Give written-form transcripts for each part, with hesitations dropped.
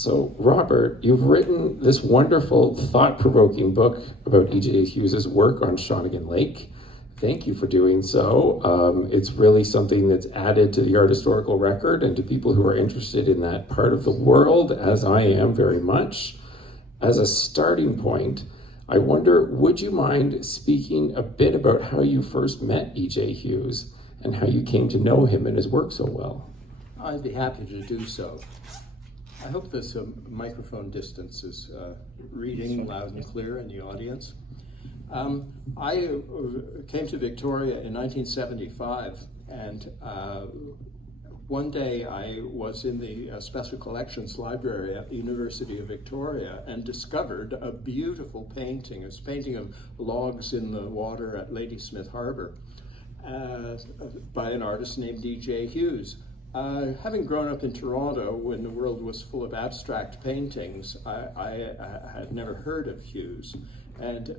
So, Robert, you've written this wonderful, thought-provoking book about E.J. Hughes's work on Shawnigan Lake. Thank you for doing so. It's really something that's added to the art historical record and to people who are interested in that part of the world, as I am very much. As a starting point, I wonder, would you mind speaking a bit about how you first met E.J. Hughes and how you came to know him and his work so well? I'd be happy to do so. I hope this microphone distance is reading loud and clear in the audience. I came to Victoria in 1975, and one day I was in the Special Collections Library at the University of Victoria and discovered a beautiful painting. It's a painting of logs in the water at Ladysmith Harbour by an artist named E.J. Hughes. Having grown up in Toronto when the world was full of abstract paintings, I had never heard of Hughes. And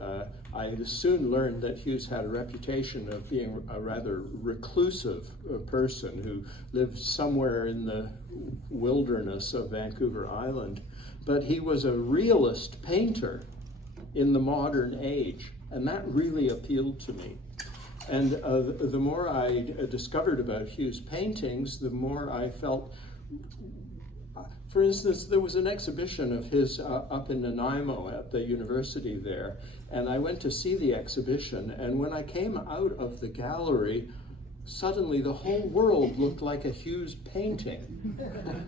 I soon learned that Hughes had a reputation of being a rather reclusive person who lived somewhere in the wilderness of Vancouver Island. But he was a realist painter in the modern age, and that really appealed to me. And the more I discovered about Hughes' paintings, the more I felt, for instance, there was an exhibition of his up in Nanaimo at the university there, and I went to see the exhibition, and when I came out of the gallery, suddenly the whole world looked like a Hughes painting.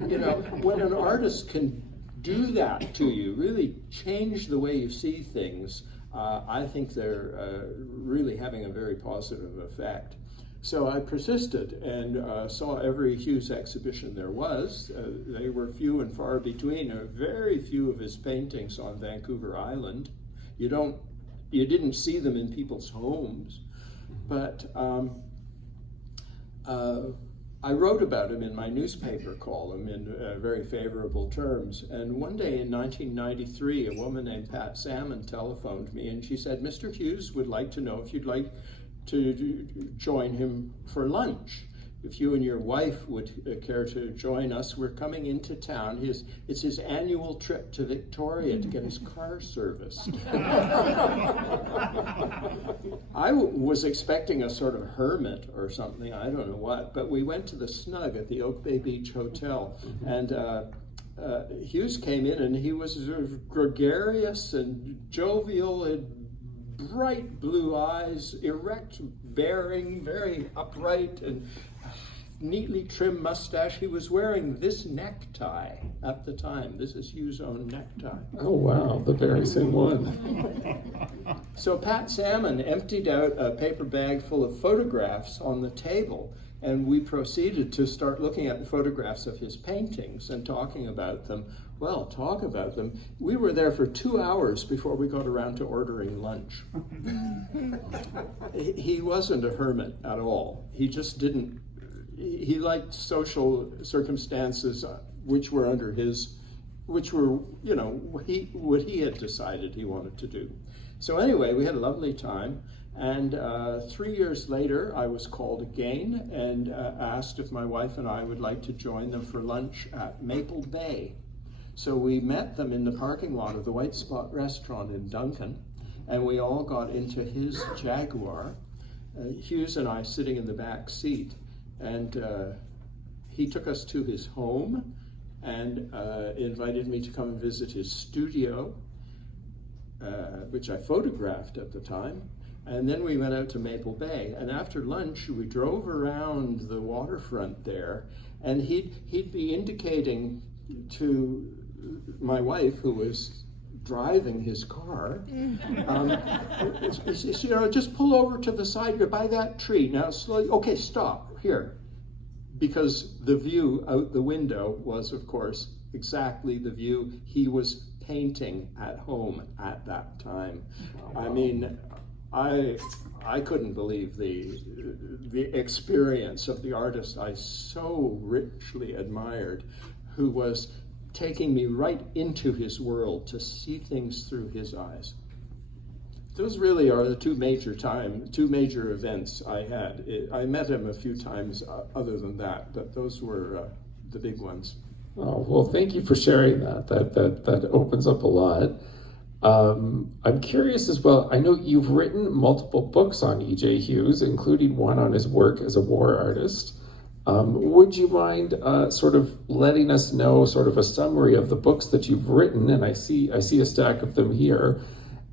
You know, when an artist can do that to you, really change the way you see things, I think they're really having a very positive effect. So I persisted and saw every Hughes exhibition there was. They were few and far between. There were very few of his paintings on Vancouver Island. You didn't see them in people's homes. But I wrote about him in my newspaper column in very favorable terms. And one day in 1993, a woman named Pat Salmon telephoned me, and she said, "Mr. Hughes would like to know if you'd like to join him for lunch. If you and your wife would care to join us, we're coming into town. It's his annual trip to Victoria to get his car serviced." I was expecting a sort of hermit or something, I don't know what, but we went to the Snug at the Oak Bay Beach Hotel, and Hughes came in, and he was sort of gregarious and jovial, and bright blue eyes, erect bearing, very upright, and neatly trimmed mustache. He was wearing this necktie at the time. This is Hughes' own necktie. Oh wow, the very same one. So Pat Salmon emptied out a paper bag full of photographs on the table, and we proceeded to start looking at the photographs of his paintings and talking about them. Well, talk about them. We were there for 2 hours before we got around to ordering lunch. He wasn't a hermit at all. He just didn't. He liked social circumstances which were what he had decided he wanted to do. So anyway, we had a lovely time, and 3 years later, I was called again and asked if my wife and I would like to join them for lunch at Maple Bay. So we met them in the parking lot of the White Spot restaurant in Duncan, and we all got into his Jaguar, Hughes and I sitting in the back seat. And he took us to his home and invited me to come and visit his studio, which I photographed at the time. And then we went out to Maple Bay. And after lunch, we drove around the waterfront there. And he'd be indicating to my wife, who was driving his car, just pull over to the side by that tree. Now, slowly, okay, stop. Here, because the view out the window was, of course, exactly the view he was painting at home at that time. I mean, I couldn't believe the experience of the artist I so richly admired, who was taking me right into his world to see things through his eyes. Those really are the two major events I had. I met him a few times other than that, but those were the big ones. Oh, well, thank you for sharing that. That opens up a lot. I'm curious as well. I know you've written multiple books on E.J. Hughes, including one on his work as a war artist. Would you mind sort of letting us know sort of a summary of the books that you've written? And I see a stack of them here,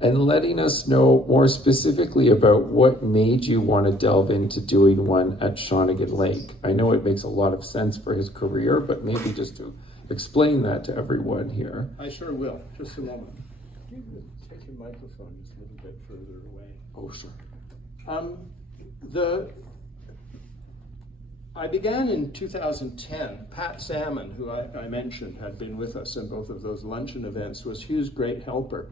and letting us know more specifically about what made you want to delve into doing one at Shawnigan Lake. I know it makes a lot of sense for his career, but maybe just to explain that to everyone here. I sure will. Just a moment. Take your microphone just a little bit further away. Oh, sure. I began in 2010. Pat Salmon, who I mentioned had been with us in both of those luncheon events, was Hughes' great helper.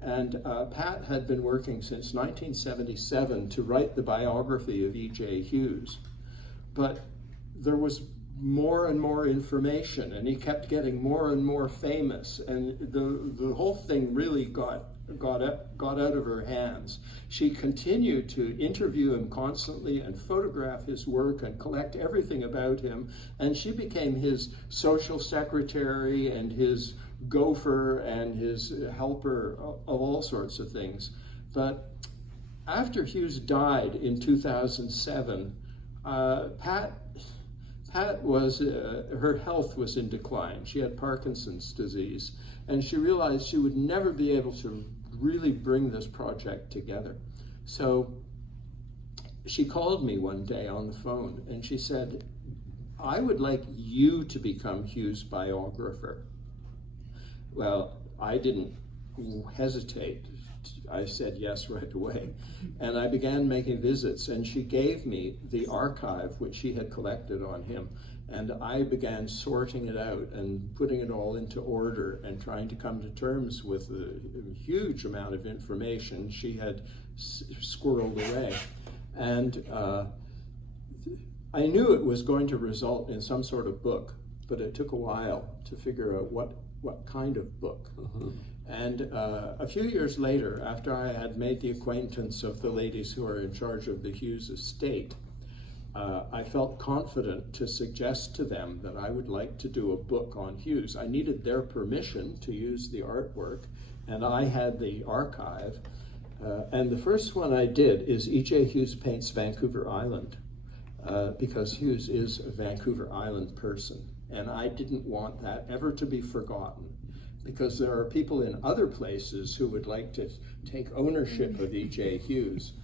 And Pat had been working since 1977 to write the biography of E.J. Hughes. But there was more and more information, and he kept getting more and more famous, and the whole thing really got out of her hands. She continued to interview him constantly and photograph his work and collect everything about him, and she became his social secretary and his gopher and his helper of all sorts of things. But after Hughes died in 2007, Pat was, her health was in decline. She had Parkinson's disease, and she realized she would never be able to really bring this project together. So she called me one day on the phone, and she said, "I would like you to become Hughes' biographer." Well, I didn't hesitate. I said yes right away. And I began making visits, and she gave me the archive which she had collected on him. And I began sorting it out and putting it all into order and trying to come to terms with the huge amount of information she had squirreled away. And I knew it was going to result in some sort of book, but it took a while to figure out what kind of book. Mm-hmm. And a few years later, after I had made the acquaintance of the ladies who are in charge of the Hughes estate, I felt confident to suggest to them that I would like to do a book on Hughes. I needed their permission to use the artwork, and I had the archive. And the first one I did is E.J. Hughes Paints Vancouver Island, because Hughes is a Vancouver Island person. And I didn't want that ever to be forgotten, because there are people in other places who would like to take ownership of E.J. Hughes.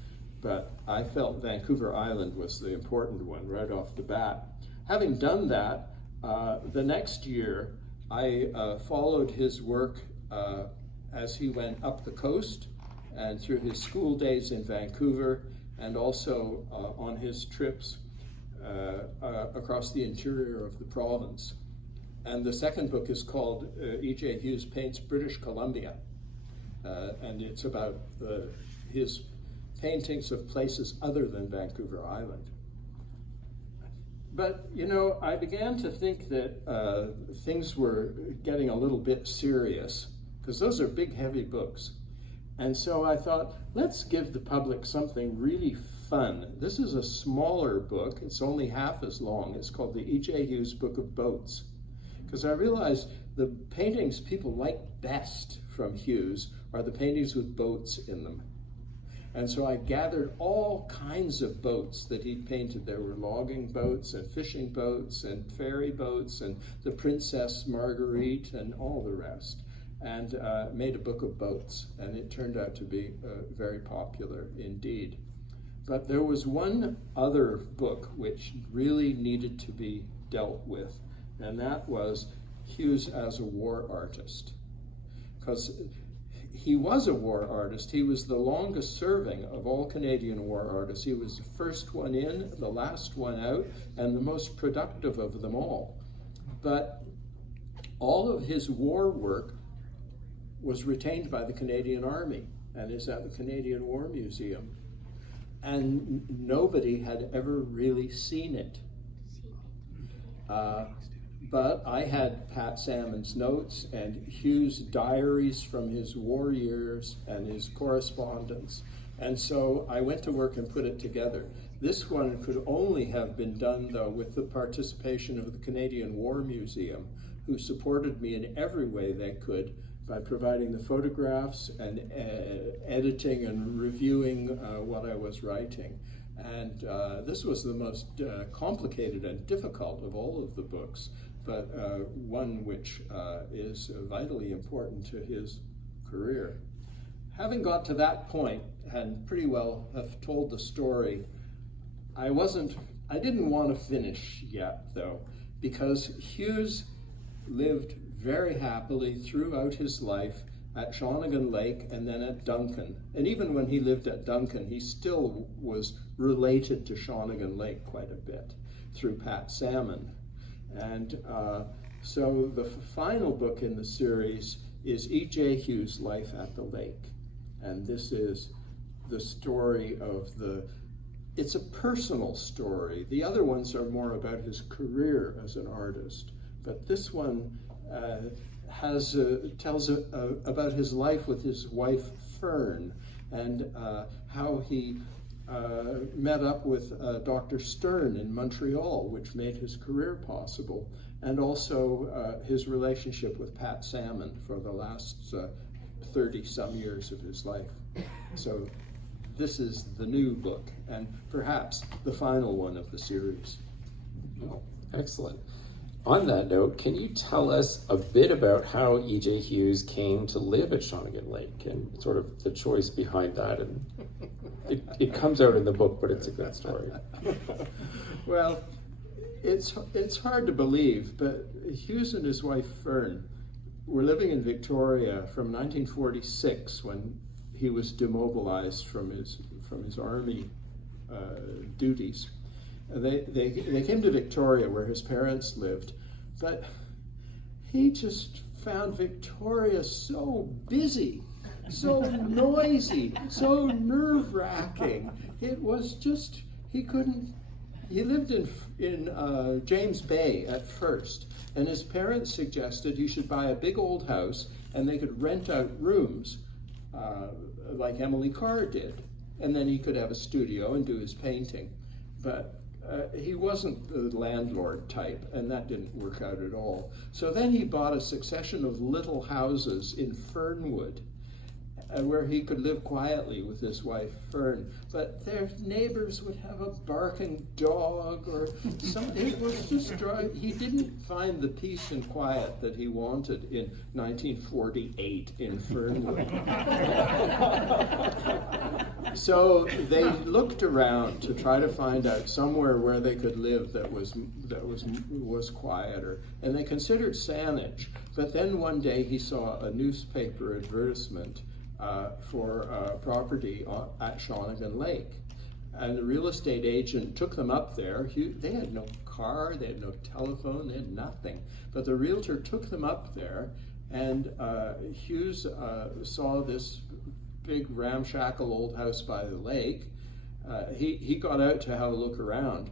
But I felt Vancouver Island was the important one right off the bat. Having done that, the next year, I followed his work as he went up the coast and through his school days in Vancouver, and also on his trips across the interior of the province. And the second book is called E.J. Hughes Paints British Columbia, and it's about his paintings of places other than Vancouver Island. But, you know, I began to think that things were getting a little bit serious, because those are big, heavy books. And so I thought, let's give the public something really fun. This is a smaller book. It's only half as long. It's called the E.J. Hughes Book of Boats. Because I realized the paintings people like best from Hughes are the paintings with boats in them. And so I gathered all kinds of boats that he painted. There were logging boats and fishing boats and ferry boats and the Princess Marguerite and all the rest, and made a book of boats. And it turned out to be very popular indeed. But there was one other book which really needed to be dealt with, and that was Hughes as a war artist. Because he was a war artist. He was the longest serving of all Canadian war artists. He was the first one in, the last one out, and the most productive of them all. But all of his war work was retained by the Canadian Army and is at the Canadian War Museum. And nobody had ever really seen it. But I had Pat Salmon's notes and Hughes' diaries from his war years and his correspondence. And so I went to work and put it together. This one could only have been done, though, with the participation of the Canadian War Museum, who supported me in every way they could by providing the photographs and editing and reviewing what I was writing. And this was the most complicated and difficult of all of the books, but one which is vitally important to his career. Having got to that point and pretty well have told the story, I didn't want to finish yet though, because Hughes lived very happily throughout his life at Shawnigan Lake and then at Duncan. And even when he lived at Duncan, he still was related to Shawnigan Lake quite a bit through Pat Salmon. And so the final book in the series is E.J. Hughes' Life at the Lake. And this is the story of it's a personal story. The other ones are more about his career as an artist. But this one tells about his life with his wife Fern, and how he met up with Dr. Stern in Montreal, which made his career possible, and also his relationship with Pat Salmon for the last 30-some years of his life. So this is the new book, and perhaps the final one of the series. Oh, excellent. On that note, can you tell us a bit about how E.J. Hughes came to live at Shawnigan Lake and sort of the choice behind that? And it comes out in the book, but it's a good story. Well, it's hard to believe, but Hughes and his wife Fern were living in Victoria from 1946, when he was demobilized from his army duties. They came to Victoria, where his parents lived, but he just found Victoria so busy, so noisy, so nerve-wracking. It was just, he lived in James Bay at first, and his parents suggested he should buy a big old house and they could rent out rooms like Emily Carr did, and then he could have a studio and do his painting. But he wasn't the landlord type, and that didn't work out at all. So then he bought a succession of little houses in Fernwood, where he could live quietly with his wife Fern. But their neighbors would have a barking dog or something. It was just dry. He didn't find the peace and quiet that he wanted in 1948 in Fernwood. So they looked around to try to find out somewhere where they could live that was quieter, and they considered Saanich. But then one day he saw a newspaper advertisement for property at Shawnigan Lake, and the real estate agent took them up there. They had no car, they had no telephone, they had nothing. But the realtor took them up there, and Hughes saw this big ramshackle old house by the lake. He got out to have a look around.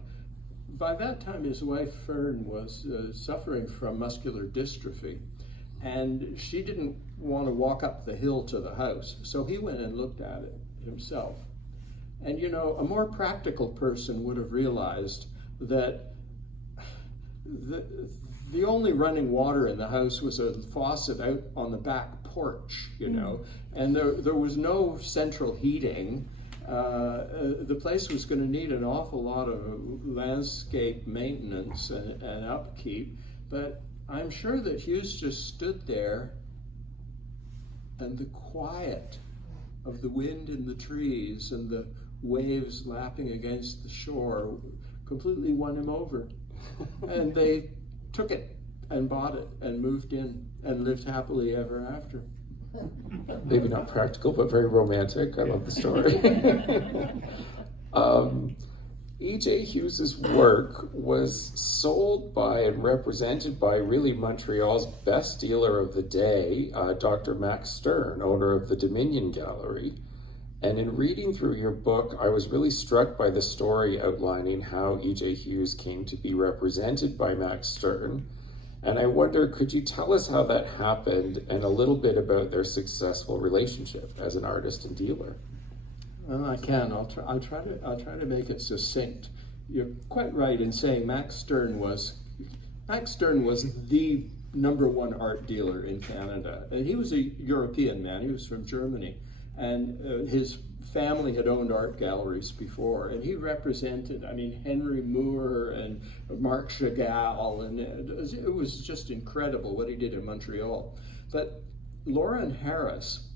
By that time, his wife Fern was suffering from muscular dystrophy, and she didn't want to walk up the hill to the house, so he went and looked at it himself. And you know, a more practical person would have realized that the only running water in the house was a faucet out on the back porch, you know, and there was no central heating. The place was going to need an awful lot of landscape maintenance and upkeep, but I'm sure that Hughes just stood there, and the quiet of the wind in the trees and the waves lapping against the shore completely won him over. And they took it and bought it and moved in and lived happily ever after. Maybe not practical, but very romantic. I love the story. E.J. Hughes's work was sold by and represented by really Montreal's best dealer of the day, Dr. Max Stern, owner of the Dominion Gallery. And in reading through your book, I was really struck by the story outlining how E.J. Hughes came to be represented by Max Stern. And I wonder, could you tell us how that happened and a little bit about their successful relationship as an artist and dealer? Well, I can. I'll try to make it succinct. You're quite right in saying Max Stern was the #1 art dealer in Canada. And he was a European man, he was from Germany. And his family had owned art galleries before, and he represented, I mean, Henry Moore and Marc Chagall, and it was just incredible what he did in Montreal. But Lauren Harris,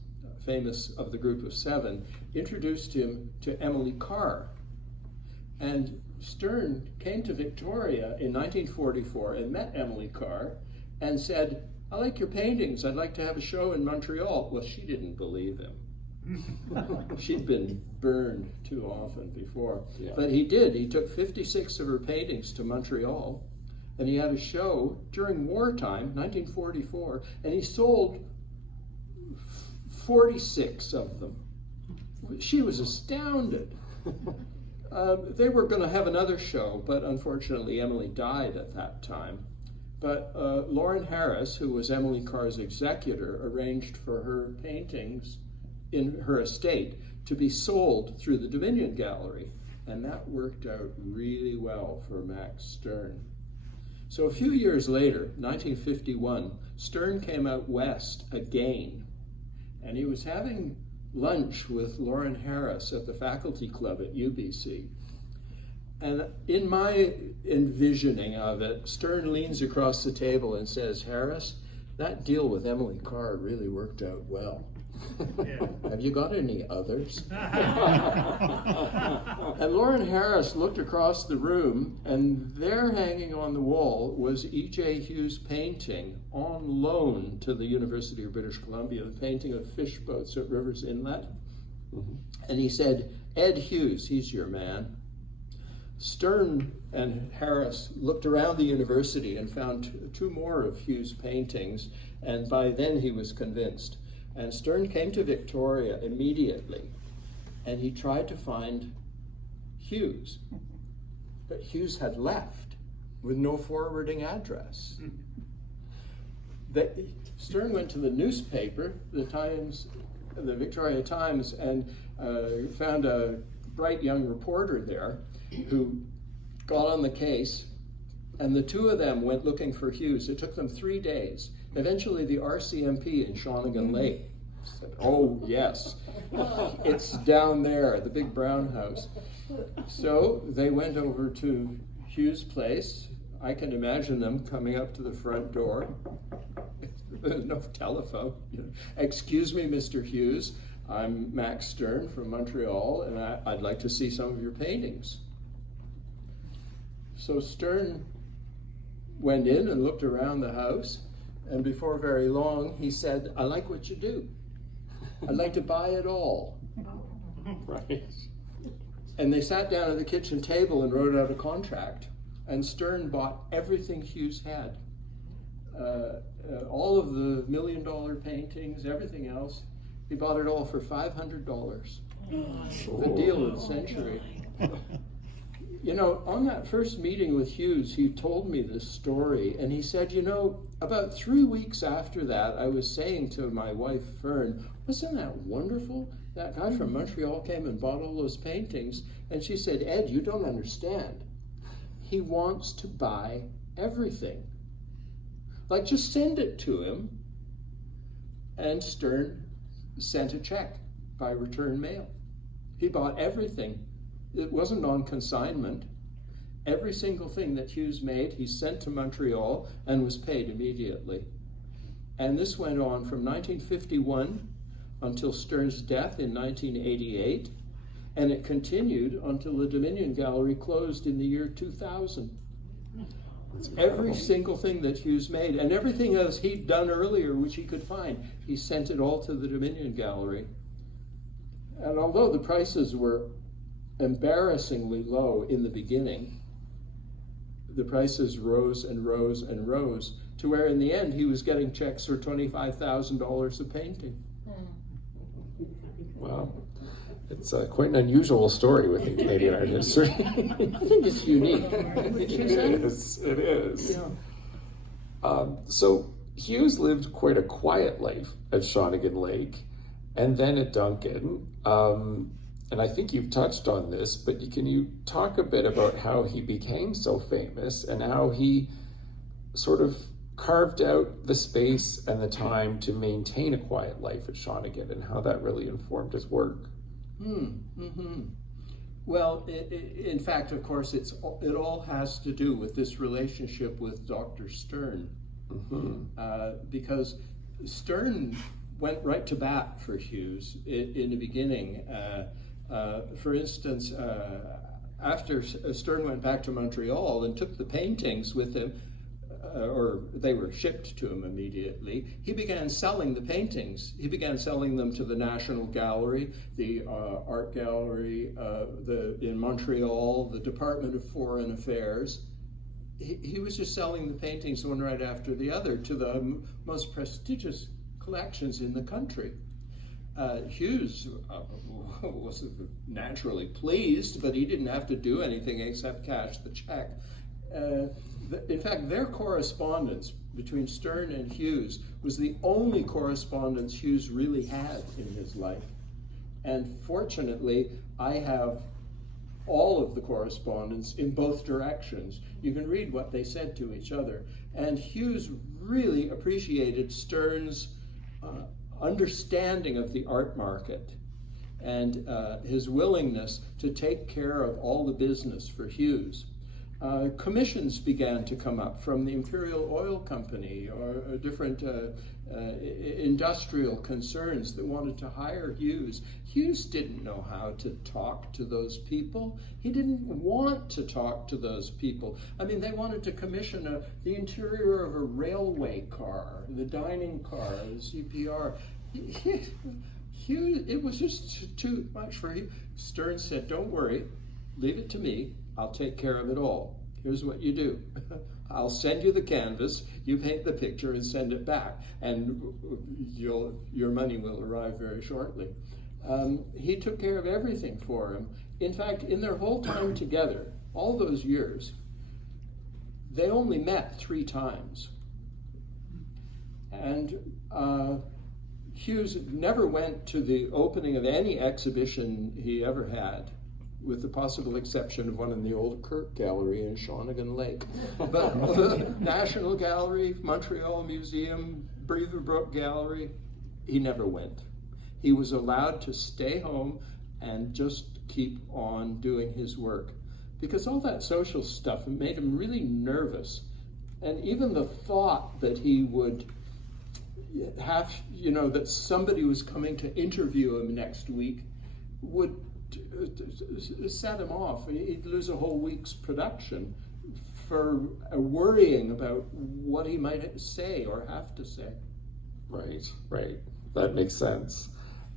famous of the group of 7, introduced him to Emily Carr. And Stern came to Victoria in 1944 and met Emily Carr and said, "I like your paintings, I'd like to have a show in Montreal." Well, she didn't believe him. She'd been burned too often before. Yeah. But he did. He took 56 of her paintings to Montreal, and he had a show during wartime, 1944, and he sold 46 of them. She was astounded. They were going to have another show, but unfortunately Emily died at that time. But Lauren Harris, who was Emily Carr's executor, arranged for her paintings in her estate to be sold through the Dominion Gallery, and that worked out really well for Max Stern. So a few years later, 1951, Stern came out west again, and he was having lunch with Lauren Harris at the faculty club at UBC. And in my envisioning of it, Stern leans across the table and says, "Harris, that deal with Emily Carr really worked out well. Yeah. Have you got any others?" And Lauren Harris looked across the room, and there hanging on the wall was E.J. Hughes' painting on loan to the University of British Columbia, the painting of fish boats at Rivers Inlet. Mm-hmm. And he said, "Ed Hughes, he's your man." Stern and Harris looked around the university and found 2 more of Hughes' paintings, and by then he was convinced. And Stern came to Victoria immediately, and he tried to find Hughes. But Hughes had left with no forwarding address. Stern went to the newspaper, the Victoria Times, and found a bright young reporter there who got on the case, and the 2 of them went looking for Hughes. It took them 3 days. Eventually, the RCMP in Shawnigan Lake said, "Oh, yes, it's down there, the big brown house." So they went over to Hughes' place. I can imagine them coming up to the front door. There's no telephone. "Excuse me, Mr. Hughes, I'm Max Stern from Montreal, and I'd like to see some of your paintings." So Stern went in and looked around the house, and before very long he said, "I like what you do. I'd like to buy it all." Right. And they sat down at the kitchen table and wrote out a contract, and Stern bought everything Hughes had. All of the $1 million paintings, everything else. He bought it all for $500. The deal of the century. You know, on that first meeting with Hughes, he told me this story, and he said, about 3 weeks after that, I was saying to my wife, Fern, "Wasn't that wonderful? That guy from Montreal came and bought all those paintings." And she said, "Ed, you don't understand. He wants to buy everything. Like, just send it to him." And Stern sent a check by return mail. He bought everything. It wasn't on consignment. Every single thing that Hughes made, he sent to Montreal and was paid immediately. And this went on from 1951 until Stern's death in 1988, and it continued until the Dominion Gallery closed in the year 2000. Every single thing that Hughes made, and everything else he'd done earlier which he could find, he sent it all to the Dominion Gallery. And although the prices were embarrassingly low in the beginning, the prices rose and rose and rose to where in the end he was getting checks for $25,000 a painting. Wow. It's quite an unusual story within Canadian art history. I think it's unique. It is. Yeah. So Hughes lived quite a quiet life at Shawnigan Lake and then at Duncan. And I think you've touched on this, but can you talk a bit about how he became so famous and how he sort of carved out the space and the time to maintain a quiet life at Shawnigan, and how that really informed his work. Well, in fact, of course, it all has to do with this relationship with Dr. Stern, because Stern went right to bat for Hughes in the beginning. For instance, after Stern went back to Montreal and took the paintings with him, or they were shipped to him immediately, he began selling the paintings. He began selling them to the National Gallery, the Art Gallery in Montreal, the Department of Foreign Affairs. He was just selling the paintings one right after the other to the most prestigious collections in the country. Hughes was naturally pleased, but he didn't have to do anything except cash the check. In fact, their correspondence between Stern and Hughes was the only correspondence Hughes really had in his life. And fortunately, I have all of the correspondence in both directions. You can read what they said to each other. And Hughes really appreciated Stern's understanding of the art market and his willingness to take care of all the business for Hughes. Commissions began to come up from the Imperial Oil Company or different industrial concerns that wanted to hire Hughes. Hughes didn't know how to talk to those people. He didn't want to talk to those people. I mean, they wanted to commission the interior of a railway car, the dining car, the CPR. Hughes, it was just too much for him. Stern said, "Don't worry, leave it to me. I'll take care of it all. Here's what you do. I'll send you the canvas, you paint the picture and send it back, and your money will arrive very shortly." He took care of everything for him. In fact, in their whole time together, all those years, they only met 3 times. And Hughes never went to the opening of any exhibition he ever had, with the possible exception of one in the old Kirk Gallery in Shawnigan Lake. But National Gallery, Montreal Museum, Beaverbrook Gallery, he never went. He was allowed to stay home and just keep on doing his work, because all that social stuff made him really nervous. And even the thought that he would have, that somebody was coming to interview him next week would set him off. He'd lose a whole week's production for worrying about what he might say or have to say. Right. That makes sense.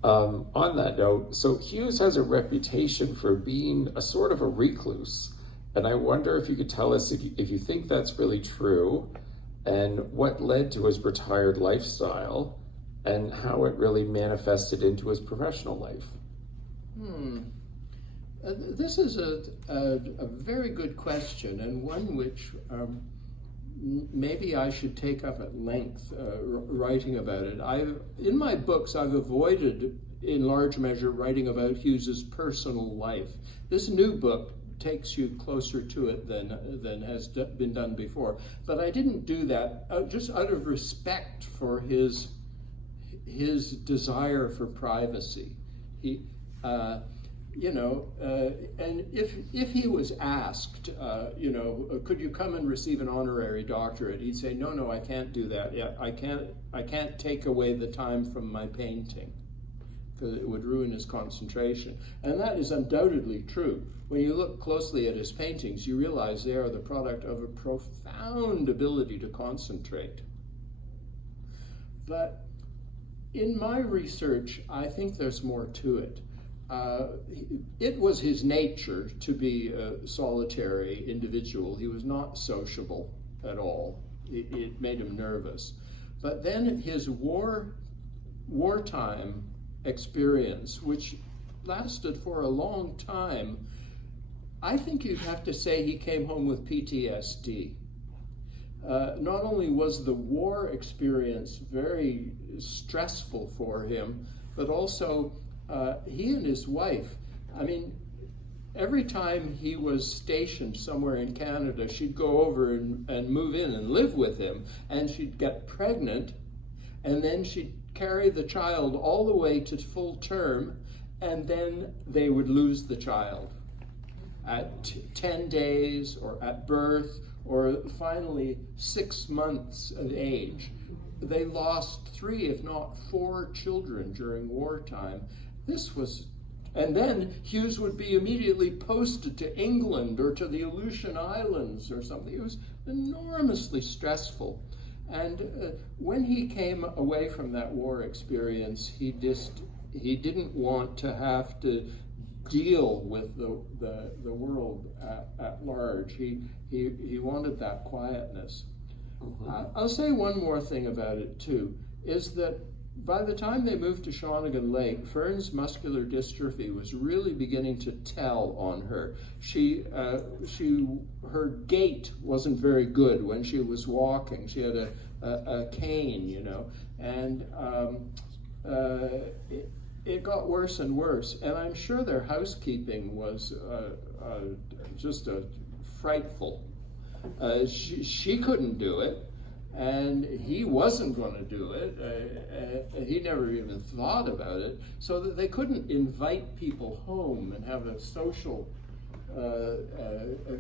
On that note, so Hughes has a reputation for being a sort of a recluse, and I wonder if you could tell us if you think that's really true, and what led to his retired lifestyle, and how it really manifested into his professional life. This is a very good question, and one which maybe I should take up at length writing about it. In my books, I've avoided, in large measure, writing about Hughes's personal life. This new book takes you closer to it than has been done before. But I didn't do that just out of respect for his desire for privacy. And if he was asked, could you come and receive an honorary doctorate? He'd say, no, I can't do that. Yeah, I can't take away the time from my painting, because it would ruin his concentration. And that is undoubtedly true. When you look closely at his paintings, you realize they are the product of a profound ability to concentrate. But in my research, I think there's more to it. It was his nature to be a solitary individual. He was not sociable at all. It made him nervous. But then his wartime experience, which lasted for a long time, I think you'd have to say he came home with PTSD. Not only was the war experience very stressful for him, but also he and his wife, every time he was stationed somewhere in Canada, she'd go over and move in and live with him, and she'd get pregnant, and then she'd carry the child all the way to full term, and then they would lose the child at 10 days or at birth or finally 6 months of age. They lost 3, if not 4 children during wartime. And then Hughes would be immediately posted to England or to the Aleutian Islands or something. It was enormously stressful. And when he came away from that war experience, he didn't want to have to deal with the world at large. He wanted that quietness. Mm-hmm. I'll say one more thing about it too, is that by the time they moved to Shawnigan Lake, Fern's muscular dystrophy was really beginning to tell on her. Her gait wasn't very good when she was walking. She had a cane, you know, and it got worse and worse. And I'm sure their housekeeping was just frightful. She couldn't do it. And he wasn't going to do it. He never even thought about it. So that they couldn't invite people home and have a social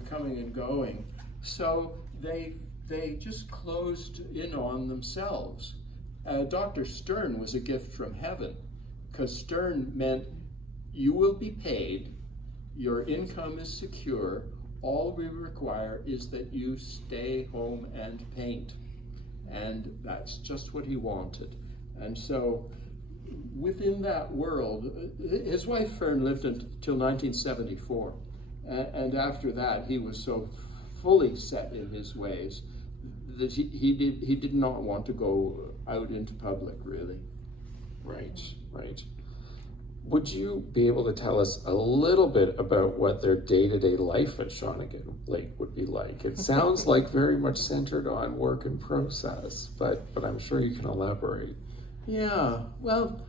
coming and going. So they just closed in on themselves. Dr. Stern was a gift from heaven, because Stern meant you will be paid, your income is secure, all we require is that you stay home and paint. And that's just what he wanted. And so within that world, his wife Fern lived until 1974. And after that, he was so fully set in his ways that he did not want to go out into public, really. Right, right. Would you be able to tell us a little bit about what their day-to-day life at Shawnigan Lake would be like? It sounds like very much centered on work and process, but I'm sure you can elaborate. Yeah, well,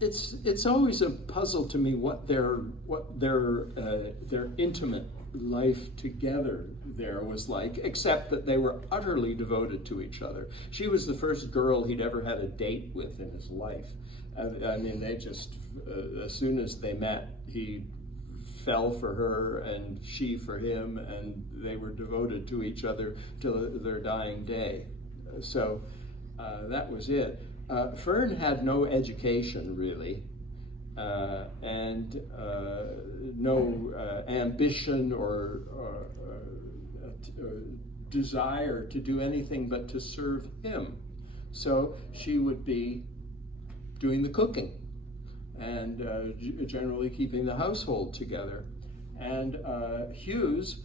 it's always a puzzle to me what their intimate life together there was like, except that they were utterly devoted to each other. She was the first girl he'd ever had a date with in his life. I mean, they just, as soon as they met, he fell for her and she for him, and they were devoted to each other till their dying day. So that was it. Fern had no education, really, and no ambition or desire to do anything but to serve him. So she would be doing the cooking and generally keeping the household together. And Hughes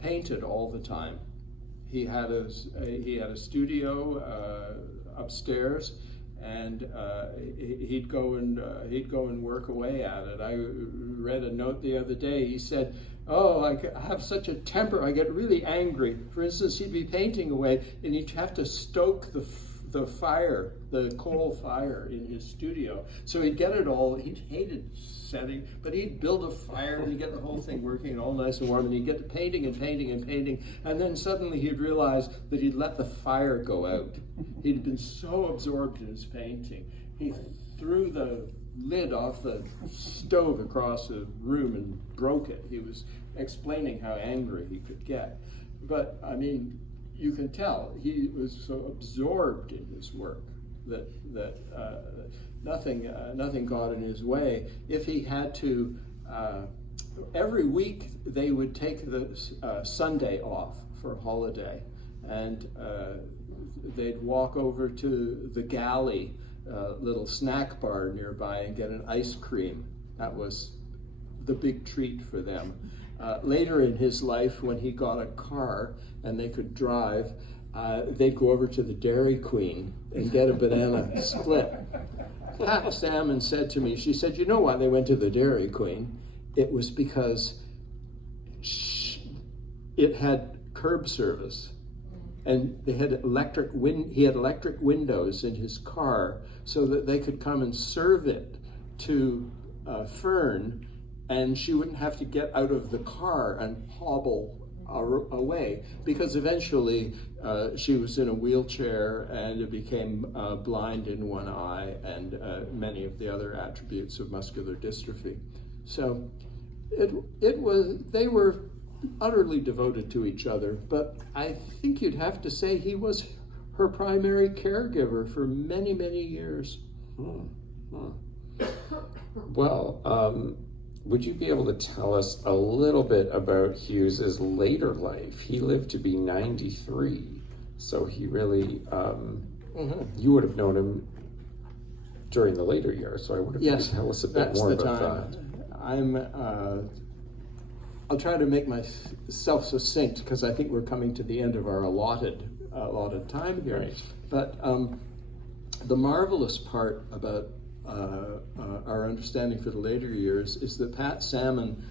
painted all the time. He had a studio upstairs, and he'd go and work away at it. I read a note the other day. He said, "Oh, I have such a temper. I get really angry." For instance, he'd be painting away, and he'd have to stoke the fire, the coal fire in his studio. So he'd get it all. He hated setting, but he'd build a fire and he'd get the whole thing working all nice and warm, and he'd get to painting and painting and painting, and then suddenly he'd realize that he'd let the fire go out. He'd been so absorbed in his painting. He threw the lid off the stove across the room and broke it. He was explaining how angry he could get. But, I mean, you can tell he was so absorbed in his work that nothing got in his way. If he had to, every week they would take the Sunday off for a holiday, and they'd walk over to the Galley, little snack bar nearby, and get an ice cream. That was the big treat for them. Later in his life, when he got a car and they could drive, they'd go over to the Dairy Queen and get a banana split. Pat Salmon said to me, she said, "You know why they went to the Dairy Queen? It was because it had curb service, and they had he had electric windows in his car so that they could come and serve it to Fern, and she wouldn't have to get out of the car and hobble away, because eventually she was in a wheelchair and became blind in one eye, and many of the other attributes of muscular dystrophy. So they were utterly devoted to each other, but I think you'd have to say he was her primary caregiver for many, many years. Well, would you be able to tell us a little bit about Hughes's later life? He lived to be 93, so he really, you would have known him during the later years, so I wonder if you could tell us a bit more about that. I'll try to make myself succinct, because I think we're coming to the end of our allotted time here. Right. But the marvelous part about our understanding for the later years is that Pat Salmon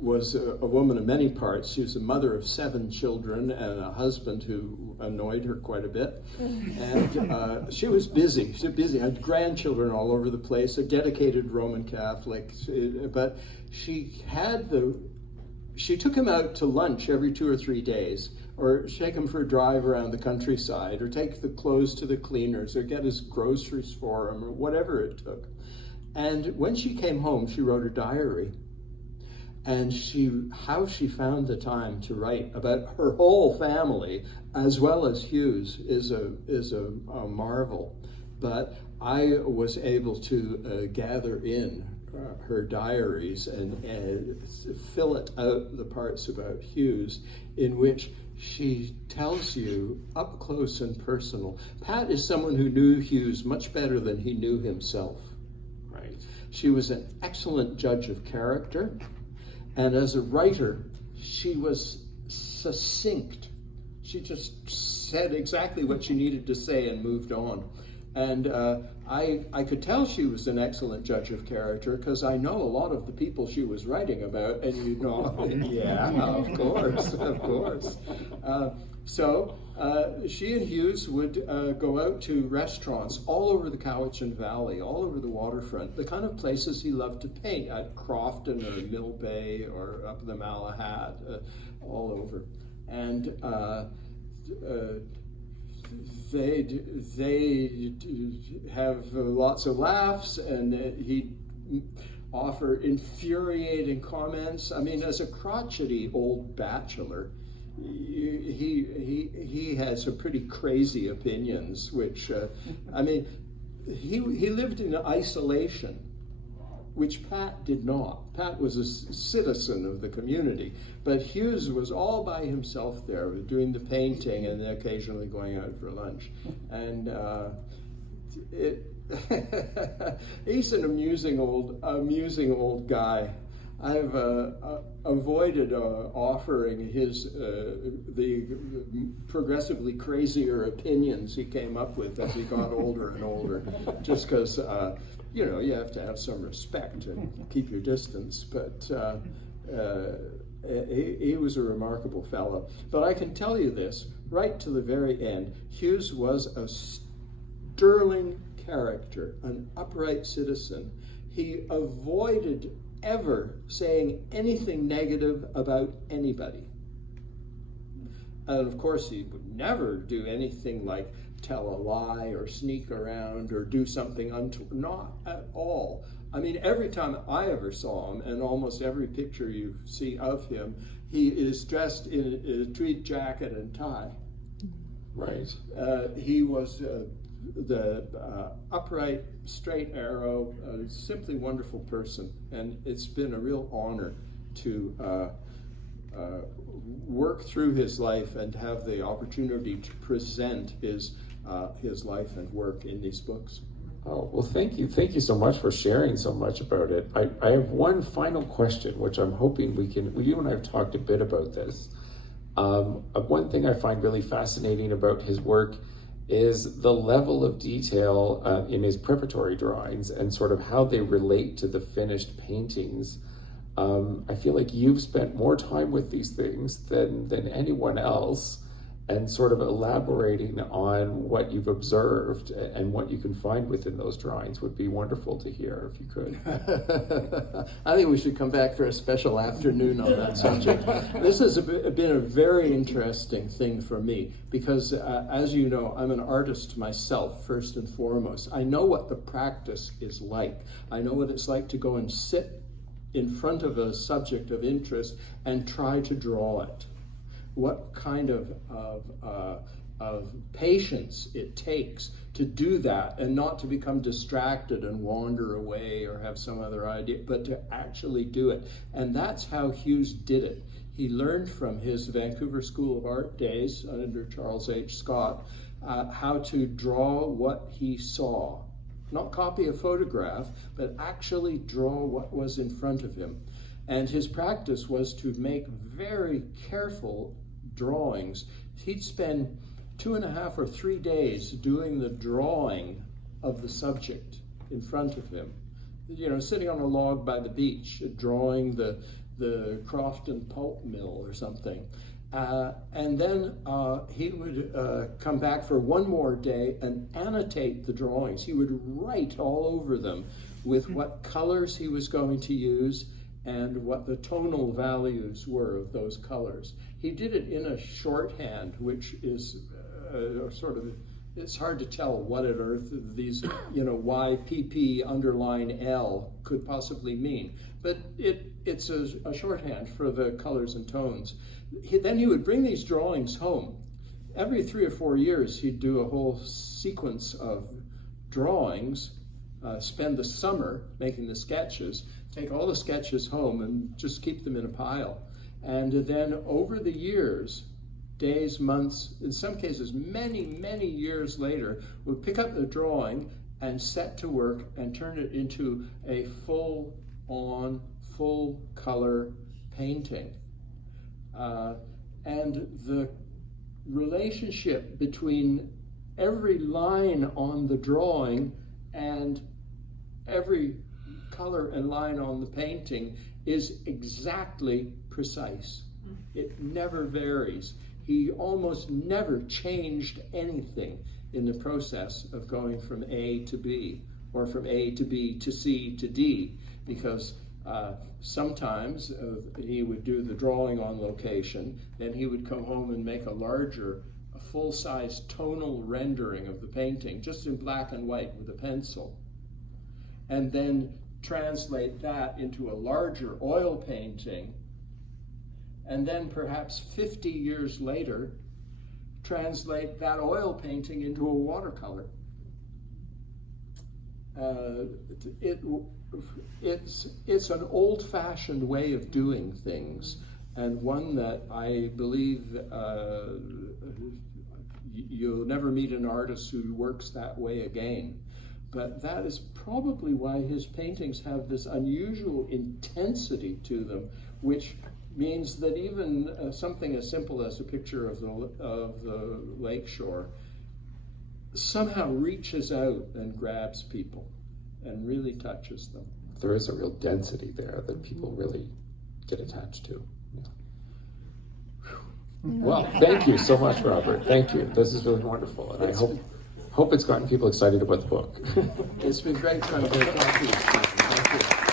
was a woman of many parts. She was a mother of 7 children and a husband who annoyed her quite a bit. And she was busy. She was busy, had grandchildren all over the place, a dedicated Roman Catholic. But she took him out to lunch every 2 or 3 days, or take him for a drive around the countryside, or take the clothes to the cleaners, or get his groceries for him, or whatever it took. And when she came home, she wrote a diary. And how she found the time to write about her whole family, as well as Hughes, is a marvel. But I was able to gather in her diaries and fillet out the parts about Hughes in which she tells you up close and personal. Pat is someone who knew Hughes much better than he knew himself. Right. She was an excellent judge of character, and as a writer, she was succinct. She just said exactly what she needed to say and moved on. And I could tell she was an excellent judge of character, because I know a lot of the people she was writing about, and you know, yeah, of course. So she and Hughes would go out to restaurants all over the Cowichan Valley, all over the waterfront, the kind of places he loved to paint, at Crofton or Mill Bay or up the Malahad, all over. And they'd have lots of laughs, and he'd offer infuriating comments. I mean, as a crotchety old bachelor, he had some pretty crazy opinions, which, I mean, he lived in isolation, which Pat did not. Pat was a citizen of the community, but Hughes was all by himself there, doing the painting and occasionally going out for lunch. And he's an amusing old guy. I've avoided offering the progressively crazier opinions he came up with as he got older and older, just because you have to have some respect and keep your distance. But he was a remarkable fellow. But I can tell you this, right to the very end, Hughes was a sterling character, an upright citizen. He avoided ever saying anything negative about anybody. And of course, he would never do anything like tell a lie or sneak around or do something not at all. I mean, every time I ever saw him, and almost every picture you see of him, he is dressed in a tweed jacket and tie. Right. He was the upright, straight arrow, simply wonderful person. And it's been a real honor to work through his life and have the opportunity to present his life and work in these books. Oh, well, thank you. Thank you so much for sharing so much about it. I have one final question, which I'm hoping you and I have talked a bit about this. One thing I find really fascinating about his work is the level of detail in his preparatory drawings and sort of how they relate to the finished paintings. I feel like you've spent more time with these things than anyone else. and sort of elaborating on what you've observed and what you can find within those drawings would be wonderful to hear if you could. I think we should come back for a special afternoon on that subject. This has been a very interesting thing for me because, as you know, I'm an artist myself, first and foremost. I know what the practice is like. I know what it's like to go and sit in front of a subject of interest and try to draw it. What kind of patience it takes to do that and not to become distracted and wander away or have some other idea, but to actually do it. And that's how Hughes did it. He learned from his Vancouver School of Art days under Charles H. Scott how to draw what he saw. Not copy a photograph, but actually draw what was in front of him. And his practice was to make very careful drawings. He'd spend 2.5 or 3 days doing the drawing of the subject in front of him. You know, sitting on a log by the beach, drawing the Crofton pulp mill or something. And then he would come back for one more day and annotate the drawings. He would write all over them with what colors he was going to use and what the tonal values were of those colors. He did it in a shorthand, which is sort of, it's hard to tell what on earth these, you know, YPP underline L could possibly mean. But it's a shorthand for the colors and tones. Then he would bring these drawings home. Every 3 or 4 years, he'd do a whole sequence of drawings, spend the summer making the sketches, take all the sketches home and just keep them in a pile. And then over the years, days, months, in some cases many, many years later, would pick up the drawing and set to work and turn it into a full-on, full-color painting. And the relationship between every line on the drawing and every color and line on the painting is exactly precise. It never varies. He almost never changed anything in the process of going from A to B, or from A to B to C to D, because sometimes he would do the drawing on location, then he would come home and make a full-size tonal rendering of the painting, just in black and white with a pencil, and then translate that into a larger oil painting, and then perhaps 50 years later, translate that oil painting into a watercolor. It's an old-fashioned way of doing things, and one that I believe you'll never meet an artist who works that way again. But that is probably why his paintings have this unusual intensity to them, which means that even something as simple as a picture of the lakeshore somehow reaches out and grabs people and really touches them. There is a real density there that people really get attached to. Yeah. Well, thank you so much, Robert. Thank you. This is really wonderful, and I hope it's gotten people excited about the book. It's been great trying to talk to you. Thank you.